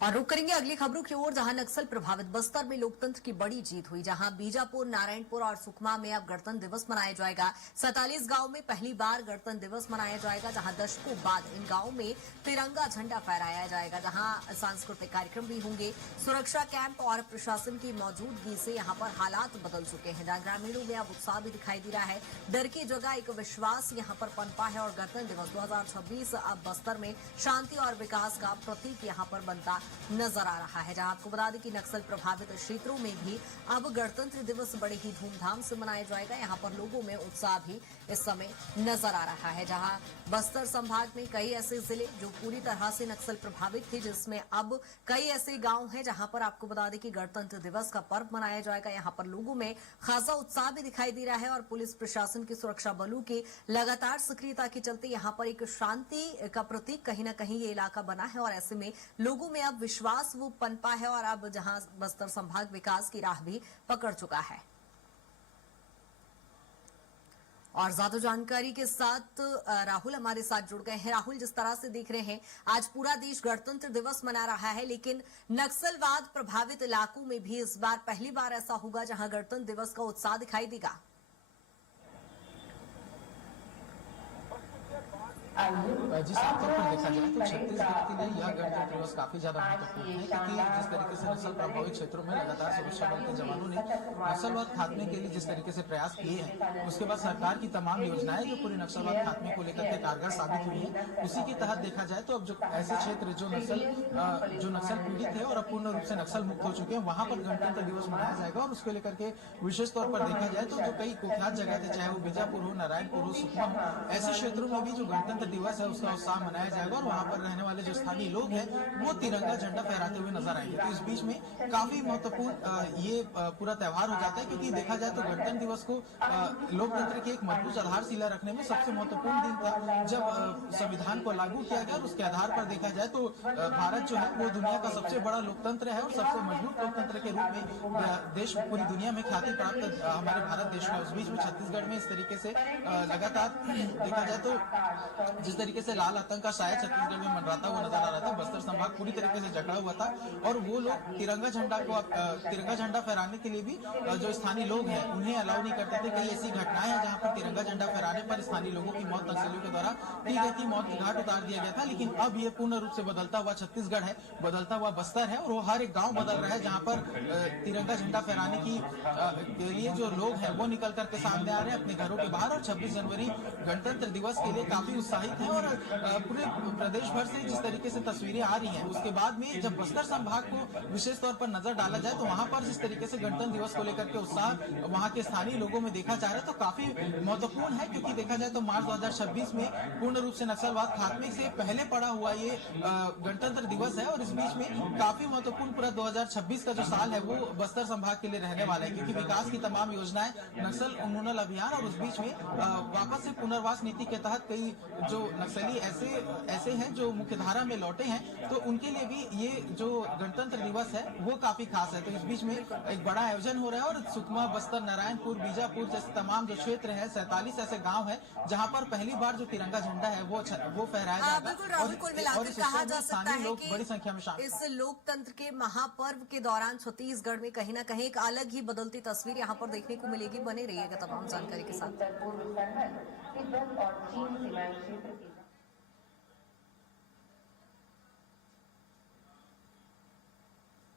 और रुक करेंगे अगली खबरों की ओर, जहां नक्सल प्रभावित बस्तर में लोकतंत्र की बड़ी जीत हुई। जहां बीजापुर, नारायणपुर और सुकमा में अब गणतंत्र दिवस मनाया जाएगा। 47 गांव में पहली बार गणतंत्र दिवस मनाया जाएगा, जहां दशकों बाद इन गांवों में तिरंगा झंडा फहराया जाएगा। जहां सांस्कृतिक कार्यक्रम भी होंगे। सुरक्षा कैंप और प्रशासन की मौजूदगी से यहां पर हालात बदल चुके हैं। जहां ग्रामीणों में अब उत्साह भी दिखाई दे रहा है। डर की जगह एक विश्वास यहां पर पनपा है और गणतंत्र दिवस 2026 अब बस्तर में शांति और विकास का प्रतीक यहां पर बनता नजर आ रहा है। जहां आपको बता दें कि नक्सल प्रभावित क्षेत्रों में भी अब गणतंत्र दिवस बड़े ही धूमधाम से मनाया जाएगा। यहां पर लोगों में उत्साह भी इस समय नजर आ रहा है। जहां बस्तर संभाग में कई ऐसे जिले जो पूरी तरह से नक्सल प्रभावित थे, जिसमें अब कई ऐसे गांव हैं जहां पर आपको बता दें कि गणतंत्र दिवस का पर्व मनाया जाएगा। यहां पर लोगों में खासा उत्साह भी दिखाई दे रहा है और पुलिस प्रशासन की सुरक्षा बलों की लगातार सक्रियता के चलते यहां पर एक शांति का प्रतीक कहीं न कहीं ये इलाका बना है और ऐसे में लोगों में अब विश्वास वो पनपा है और अब जहां बस्तर संभाग विकास की राह भी पकड़ चुका है। और ज्यादा जानकारी के साथ राहुल हमारे साथ जुड़ गए हैं। राहुल, जिस तरह से देख रहे हैं आज पूरा देश गणतंत्र दिवस मना रहा है, लेकिन नक्सलवाद प्रभावित इलाकों में भी इस बार पहली बार ऐसा होगा जहां गणतंत्र दिवस का उत्साह दिखाई देगा। जिस आमतौर पर देखा जाए तो छत्तीसगढ़ के लिए यह गणतंत्र दिवस काफी ज्यादा महत्वपूर्ण है, क्योंकि जिस तरीके से नक्सल प्रभावित क्षेत्रों में लगातार सुरक्षा बल के जवानों ने नक्सलवाद खात्मे के लिए जिस तरीके से प्रयास किए हैं, उसके बाद सरकार की तमाम योजनाएं जो पूरे नक्सलवाद खात्मे को लेकर के कारगर साबित हुई है, उसी के तहत देखा जाए तो अब जो ऐसे क्षेत्र जो नक्सल पीड़ित है और अब पूर्ण रूप से नक्सल मुक्त हो चुके हैं, वहां पर गणतंत्र दिवस मनाया जाएगा। और उसको लेकर के विशेष तौर पर देखा जाए तो जो कई कुख्यात जगह थे, चाहे वो बीजापुर हो, नारायणपुर हो, सुकमा हो, ऐसे क्षेत्रों में भी जो गणतंत्र दिवस है उसका उत्साह मनाया जाएगा और वहां पर रहने वाले जो स्थानीय लोग हैं वो तिरंगा झंडा फहराते हुए नजर आएंगे। तो इस बीच में काफी महत्वपूर्ण ये पूरा त्योहार हो जाता है, क्योंकि देखा जाए तो गणतंत्र दिवस को लोकतंत्र की एक मजबूत आधारशिला रखने में सबसे महत्वपूर्ण दिन था जब संविधान को लागू किया गया। और उसके आधार पर देखा जाए तो भारत जो है वो दुनिया का सबसे बड़ा लोकतंत्र है और सबसे मजबूत लोकतंत्र के रूप में देश पूरी दुनिया में ख्याति प्राप्त हमारे भारत देश में। उस बीच में छत्तीसगढ़ में इस तरीके से लगातार देखा जाए तो जिस तरीके से लाल आतंक का शायद छत्तीसगढ़ में मंडराता हुआ नजर आ रहा था, बस्तर संभाग पूरी तरीके से जकड़ा हुआ था और वो लोग तिरंगा झंडा फहराने के लिए भी जो स्थानीय लोग हैं उन्हें अलाउ नहीं करते थे। कई ऐसी घटनाएं हैं जहां पर तिरंगा झंडा फहराने पर स्थानीय लोगों की मौत नक्सलियों के द्वारा की गई थी, मौत के घाट उतार दिया गया था। लेकिन अब ये पूर्ण रूप से बदलता हुआ छत्तीसगढ़ है, बदलता हुआ बस्तर है और वो हर एक गाँव बदल रहा है जहाँ पर तिरंगा झंडा फहराने के लिए जो लोग हैं वो निकल करके सामने आ रहे हैं अपने घरों के बाहर। और 26 जनवरी गणतंत्र दिवस के लिए काफी उत्साहित है और पूरे प्रदेश भर से जिस तरीके से तस्वीरें आ रही हैं, उसके बाद में जब बस्तर संभाग को विशेष तौर पर नजर डाला जाए तो वहां पर जिस तरीके से गणतंत्र दिवस को लेकर के उत्साह वहां के स्थानीय लोगों में देखा जा रहा है तो काफी महत्वपूर्ण है। क्योंकि देखा जाए तो मार्च 2026 में पूर्ण रूप से नक्सलवाद खात्मे से पहले पड़ा हुआ ये गणतंत्र दिवस है और इस बीच में काफी महत्वपूर्ण पूरा 2026 का जो साल है वो बस्तर संभाग के लिए रहने वाला है, क्योंकि विकास की तमाम योजनाएं, नक्सल उन्मूलन अभियान और उस बीच में वापस से पुनर्वास नीति के तहत कई जो नक्सली ऐसे हैं जो मुख्यधारा में लौटे हैं, तो उनके लिए भी ये जो गणतंत्र दिवस है वो काफी खास है। तो इस बीच में एक बड़ा आयोजन हो रहा है और सुकमा, बस्तर, नारायणपुर, बीजापुर जैसे तमाम जो क्षेत्र है, 47 ऐसे गांव है जहां पर पहली बार जो तिरंगा झंडा है वो फहराया जाएगा। बिल्कुल राहुल, कुल मिलाकर कहा जा सकता है लोग बड़ी संख्या में शामिल इस लोकतंत्र के महापर्व के दौरान छत्तीसगढ़ में कहीं न कहीं एक अलग ही बदलती तस्वीर यहाँ पर देखने को मिलेगी। बने रहिएगा तमाम जानकारी के साथ।